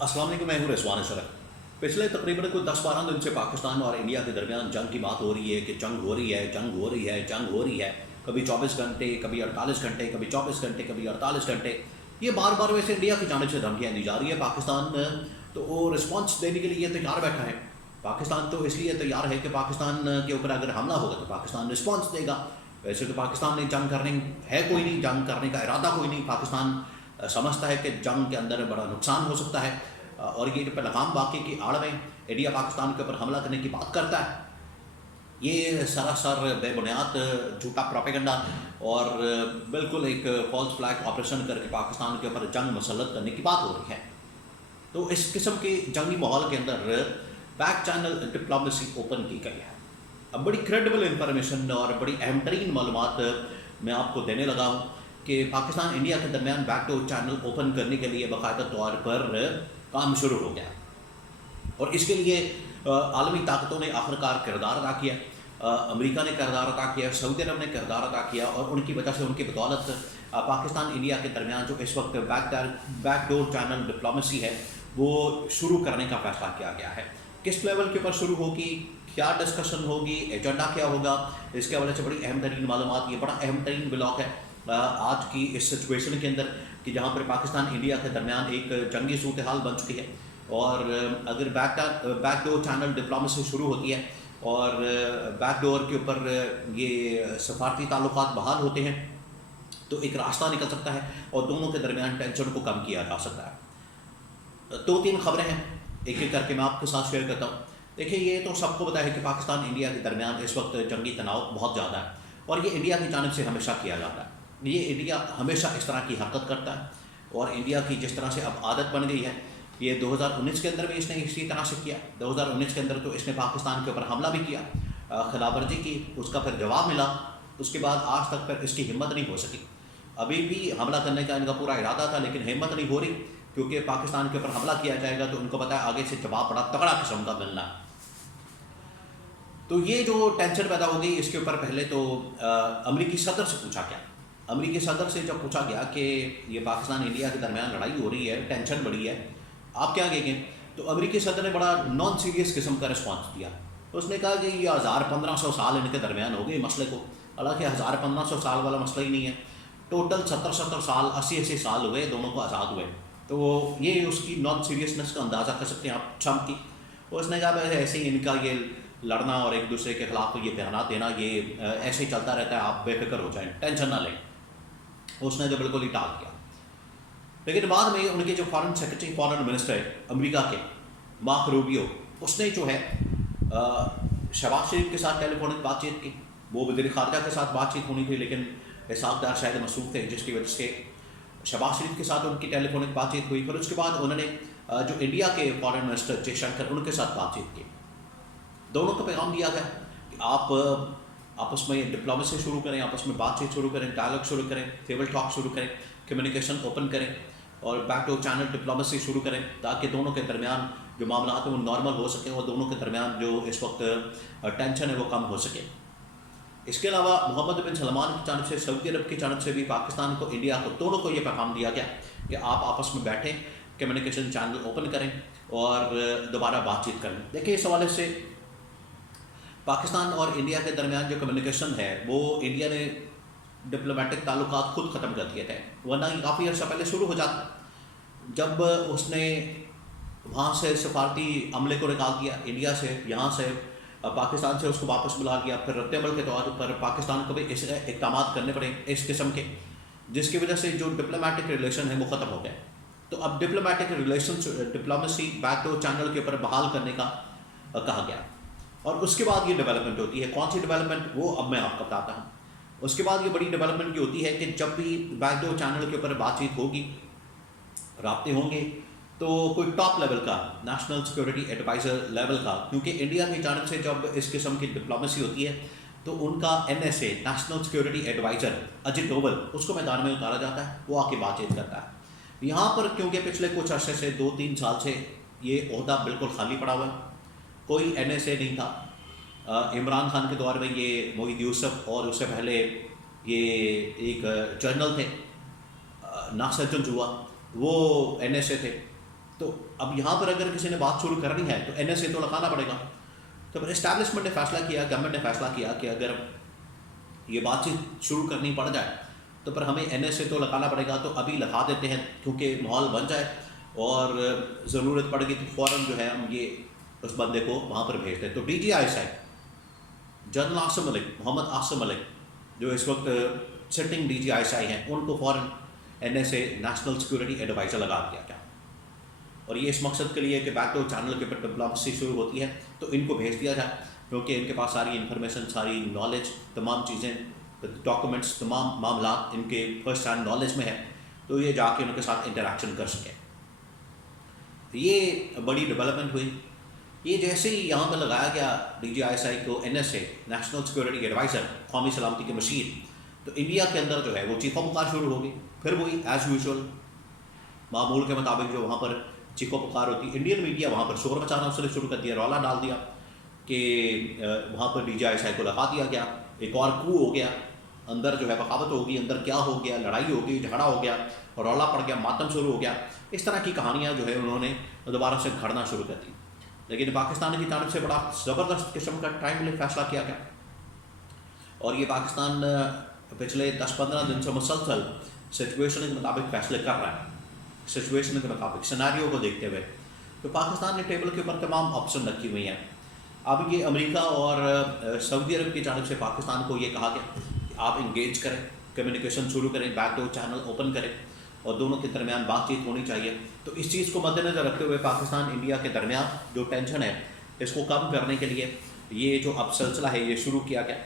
अस्सलाम वालेकुम, मैं हूँ रिजवान अशरफ। पिछले तकरीबन कोई 10-12 दिन से पाकिस्तान और इंडिया के दरमियान जंग की बात हो रही है कि जंग हो रही है, जंग हो रही है, जंग हो रही है। कभी 24 घंटे, कभी 48 घंटे, कभी 24 घंटे, कभी 48 घंटे। ये बार बार वैसे इंडिया की जानिब से धमकियाँ दी जा रही है। पाकिस्तान तो वो रिस्पॉन्स देने के लिए तैयार बैठा है। पाकिस्तान तो इसलिए तैयार है कि पाकिस्तान के ऊपर अगर हमला होगा तो पाकिस्तान रिस्पॉन्स देगा। वैसे तो पाकिस्तान ने जंग करने है कोई नहीं, जंग करने का इरादा कोई नहीं। पाकिस्तान समझता है कि जंग के अंदर बड़ा नुकसान हो सकता है, और ये जो पैगाम वाक़े की आड़ में इंडिया पाकिस्तान के ऊपर हमला करने की बात करता है, ये सरासर बेबुनियाद झूठा प्रोपेगेंडा और बिल्कुल एक फॉल्स फ्लैग ऑपरेशन करके पाकिस्तान के ऊपर जंग मुसल्लत करने की बात हो रही है। तो इस किस्म के जंगी माहौल के अंदर बैक चैनल डिप्लोमेसी ओपन की गई है। अब बड़ी क्रेडिबल इंफॉर्मेशन और बड़ी अहम तरीन मालूमात मैं आपको देने लगा हूँ कि पाकिस्तान इंडिया के दरमियान बैकडोर चैनल ओपन करने के लिए बाकायदा तौर पर काम शुरू हो गया, और इसके लिए आलमी ताकतों ने आखिरकार किरदार अदा किया। अमेरिका ने किरदार अदा किया, सऊदी अरब ने किरदार अदा किया, और उनकी वजह से, उनकी बदौलत पाकिस्तान इंडिया के दरमियान जो इस वक्त बैकडोर चैनल डिप्लोमेसी है वो शुरू करने का फैसला किया गया है। किस लेवल के ऊपर शुरू होगी, क्या डिस्कशन होगी, एजेंडा क्या होगा, इसके हवाले से बड़ी अहम तरीन मालूमात। ये बड़ा अहम तरीन ब्लॉक है आज की इस सिचुएशन के अंदर कि जहाँ पर पाकिस्तान इंडिया के दरमियान एक जंगी सूरत हाल बन चुकी है। और अगर बैकडोर चैनल डिप्लोमेसी शुरू होती है और बैकडोर के ऊपर ये सफारती ताल्लुकात बहाल होते हैं तो एक रास्ता निकल सकता है और दोनों के दरमियान टेंशन को कम किया जा सकता है। 2-3 खबरें हैं, एक एक करके मैं आपके साथ शेयर करता हूँ। देखिए, ये तो सबको पता है कि पाकिस्तान इंडिया के दरमियान इस वक्त जंगी तनाव बहुत ज़्यादा है, और ये इंडिया की जानिब से हमेशा किया जाता है। ये इंडिया हमेशा इस तरह की हरकत करता है, और इंडिया की जिस तरह से अब आदत बन गई है, ये 2019 के अंदर भी इसने इसी तरह से किया। 2019 के अंदर तो इसने पाकिस्तान के ऊपर हमला भी किया, खिलाफवर्जी की, उसका फिर जवाब मिला। उसके बाद आज तक फिर इसकी हिम्मत नहीं हो सकी। अभी भी हमला करने का इनका पूरा इरादा था, लेकिन हिम्मत नहीं हो रही, क्योंकि पाकिस्तान के ऊपर हमला किया जाएगा तो उनको पता है आगे से जवाब बड़ा तगड़ा किस्म का मिलना। तो ये जो टेंशन पैदा हो गई, इसके ऊपर पहले तो अमरीकी सदर से पूछा गया। अमरीकी सदर से जब पूछा गया कि ये पाकिस्तान इंडिया के दरमियान लड़ाई हो रही है, टेंशन बढ़ी है, आप क्या कहेंगे, तो अमरीकी सदर ने बड़ा नॉन सीरियस किस्म का रिस्पॉन्स दिया। तो उसने कहा कि ये 1000-1500 साल इनके दरमियान हो गए मसले को। हालांकि 1000-1500 साल वाला मसला ही नहीं है, टोटल 70-70 साल, 80-80 साल हुए दोनों को आज़ाद हुए। तो ये उसकी नॉन सीरियसनेस का अंदाज़ा कर सकते हैं आप ट्रम्प की। उसने कहा ऐसे ही इनका ये लड़ना और एक दूसरे के खिलाफ ये बयान देना, ये ऐसे ही चलता रहता है, आप बेफिक्र हो जाएं, टेंशन ना लें। उसने तो बिल्कुल ही टाल दिया। लेकिन बाद में उनके जो फॉरेन सेक्रेटरी, फॉरेन मिनिस्टर है अमेरिका के, मार्क रूबियो, उसने जो है शहबाज शरीफ के साथ टेलीफोनिक बातचीत की। वो वज़ीर ख़ारजा के साथ बातचीत होनी थी, लेकिन इसहाक डार शायद मसरूफ़ थे, जिसकी वजह से शहबाज शरीफ के साथ उनकी टेलीफोनिक बातचीत हुई। फिर उसके बाद उन्होंने जो इंडिया के फॉरेन मिनिस्टर जयशंकर, उनके साथ बातचीत की। दोनों को पैगाम दिया गया कि आप आपस में डिप्लोमेसी शुरू करें, आपस में बातचीत शुरू करें, डायलॉग शुरू करें, टेबल टॉक शुरू करें, कम्युनिकेशन ओपन करें और बैकडोर चैनल डिप्लोमेसी शुरू करें, ताकि दोनों के दरमियान जो मामला हैं वो नॉर्मल हो सके और दोनों के दरमियान जो इस वक्त टेंशन है वो कम हो सके। इसके अलावा मोहम्मद बिन सलमान की जानब से, सऊदी अरब की जानब से भी पाकिस्तान को, इंडिया को, दोनों को ये पैगाम दिया गया कि आप आपस में बैठें, कम्युनिकेशन चैनल ओपन करें और दोबारा बातचीत करें। देखिए, इस हवाले से पाकिस्तान और इंडिया के दरमियान जो कम्युनिकेशन है वो इंडिया ने डिप्लोमेटिक ताल्लुकात खुद ख़त्म कर दिए थे, वरना ये काफ़ी अर्सा पहले शुरू हो जाता। जब उसने वहाँ से सफारती अमले को निकाल दिया, इंडिया से, यहाँ से पाकिस्तान से उसको वापस बुला लिया, फिर रद्द-ए-अमल के तौर पर पाकिस्तान को भी इस इक़दाम करने पड़े इस किस्म के, जिसकी वजह से जो डिप्लोमेटिक रिलेशन है वो ख़त्म हो गए। तो अब diplomatic relation, diplomacy backdoor channel के ऊपर बहाल करने का कहा गया। और उसके बाद ये डेवलपमेंट होती है। कौन सी डेवलपमेंट, वो अब मैं आपको बताता हूँ। उसके बाद ये बड़ी डेवलपमेंट ये होती है कि जब भी बैकडोर चैनल के ऊपर बातचीत होगी, राब्ते होंगे, तो कोई टॉप लेवल का, नेशनल सिक्योरिटी एडवाइज़र लेवल का, क्योंकि इंडिया की जानिब से जब इस किस्म की डिप्लोमेसी होती है तो उनका NSA, national security adviser Ajit Doval, उसको मैदान में उतारा जाता है, वो आके बातचीत करता है। यहाँ पर क्योंकि पिछले कुछ अर्से से, 2-3 साल से ये ओहदा बिल्कुल खाली पड़ा हुआ है, कोई NSA नहीं था। इमरान खान के दौर में ये मोहिद यूसुफ, और उससे पहले ये एक जनरल थे नासिर जंजुआ, वो NSA थे। تو اب یہاں پر اگر کسی نے بات شروع کرنی ہے تو NSA تو لگانا پڑے گا. تو پھر اسٹیبلشمنٹ نے فیصلہ کیا, گورنمنٹ نے فیصلہ کیا کہ اگر یہ بات چیت شروع کرنی پڑ جائے تو پھر ہمیں NSA تو لگانا پڑے گا. تو ابھی لگا دیتے ہیں کیونکہ ماحول بن جائے, اور ضرورت پڑ گئی تو فوراً جو ہے ہم یہ اس بندے کو وہاں پر بھیجتے ہیں. تو DGISI جنرل عاصم ملک, محمد عاصم ملک, جو اس وقت سٹنگ DGISI ہیں, ان کو فوراً NSA نیشنل سیکورٹی ایڈوائزر لگا دیا گیا. اور یہ اس مقصد کے لیے کہ بیک ڈور چینل کے اوپر ڈپلومیسی شروع ہوتی ہے تو ان کو بھیج دیا جائے, کیونکہ ان کے پاس ساری انفارمیشن, ساری نالج, تمام چیزیں, ڈاکومنٹس, تمام معاملات ان کے فرسٹ ہینڈ نالج میں ہے, تو یہ جا کے ان کے ساتھ انٹریکشن کر سکیں. یہ بڑی ڈیولپمنٹ ہوئی. یہ جیسے ہی یہاں پہ لگایا گیا DGISI کو NSA نیشنل سیکورٹی ایڈوائزر, قومی سلامتی کے مشیر, تو انڈیا کے اندر جو ہے وہ چیخو پکار شروع ہو گئی. پھر وہی ایز یوزول معمول کے مطابق جو وہاں پر چیخو پکار ہوتی, انڈین میڈیا وہاں پر شور مچانا اس نے شروع کر دیا, رولا ڈال دیا کہ وہاں پر DGISI کو لگا دیا گیا. ایک اور کو ہو گیا, اندر جو ہے بغاوت ہوگی, اندر کیا ہو گیا, لڑائی ہوگی, جھگڑا ہو گیا, رولا پڑ گیا, ماتم شروع ہو گیا. اس طرح کی کہانیاں جو ہے انہوں نے دوبارہ سے گھڑنا شروع کر دی. لیکن پاکستان کی جانب سے بڑا زبردست قسم کا ٹائملی فیصلہ کیا گیا, اور یہ پاکستان پچھلے 10-15 دن سے مسلسل سچویشن کے مطابق فیصلے کر رہا ہے, سچویشن کے مطابق, سیناریو کو دیکھتے ہوئے. تو پاکستان نے ٹیبل کے اوپر تمام آپشن رکھی ہوئی ہیں. اب یہ امریکہ اور سعودی عرب کی جانب سے پاکستان کو یہ کہا گیا کہ آپ انگیج کریں, کمیونیکیشن شروع کریں, بیک ڈور چینل اوپن کریں, اور دونوں کے درمیان بات چیت ہونی چاہیے. تو اس چیز کو مد نظر رکھتے ہوئے پاکستان انڈیا کے درمیان جو ٹینشن ہے اس کو کم کرنے کے لیے یہ جو اب سلسلہ ہے یہ شروع کیا گیا,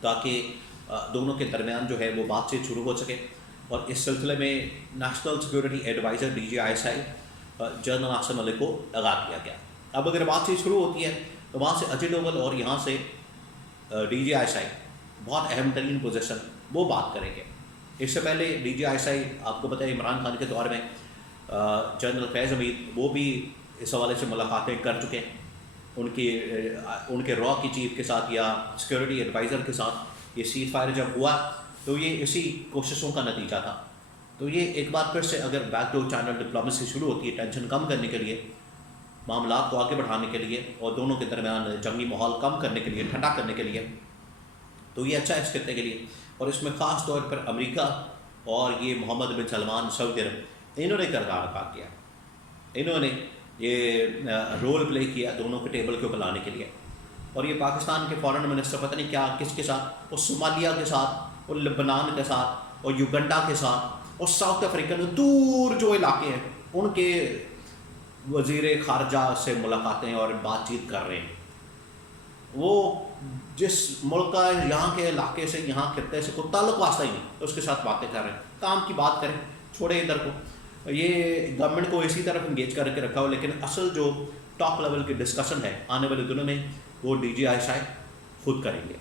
تاکہ دونوں کے درمیان جو ہے وہ بات چیت شروع ہو سکے. اور اس سلسلے میں national security adviser DGISI general Asim Malik کو لگا دیا گیا. اب اگر بات چیت شروع ہوتی ہے تو وہاں سے اجے ڈوبل اور یہاں سے DGISI بہت اہم ترین پوزیشن وہ بات کریں گے. اس سے پہلے DGISI آپ کو پتہ ہے عمران خان کے دور میں جنرل فیض حمید وہ بھی اس حوالے سے ملاقاتیں کر چکے ہیں, ان کے را کی چیف کے ساتھ یا سیکورٹی ایڈوائزر کے ساتھ. یہ سیز فائر جب ہوا تو یہ اسی کوششوں کا نتیجہ تھا. تو یہ ایک بار پھر سے اگر بیک ڈور چینل ڈپلومیسی شروع ہوتی ہے ٹینشن کم کرنے کے لیے, معاملات کو آگے بڑھانے کے لیے, اور دونوں کے درمیان جنگی ماحول کم کرنے کے لیے, ٹھنڈا کرنے کے لیے, تو یہ اچھا ہے اس خطے کے لیے. اور اس میں خاص طور پر امریکہ اور یہ محمد بن سلمان سعودی عرب, انہوں نے کردار ادا کیا, انہوں نے یہ رول پلے کیا دونوں کے ٹیبل کے اوپر لانے کے لیے. اور یہ پاکستان کے فارن منسٹر پتہ نہیں کیا کس کے ساتھ, اور صومالیہ کے ساتھ, اور لبنان کے ساتھ, اور یوگنڈا کے ساتھ, اور ساؤتھ افریقہ میں دور جو علاقے ہیں ان کے وزیر خارجہ سے ملاقاتیں اور بات چیت کر رہے ہیں. وہ جس ملک کا یہاں کے علاقے سے, یہاں خطے سے کوئی تعلق واسطہ ہی نہیں, اس کے ساتھ باتیں کر رہے ہیں. کام کی بات کریں, چھوڑیں ادھر کو. یہ گورنمنٹ کو اسی طرف انگیج کر کے رکھا ہو, لیکن اصل جو ٹاپ لیول کی ڈسکشن ہے آنے والے دنوں میں وہ DGISI خود کریں گے.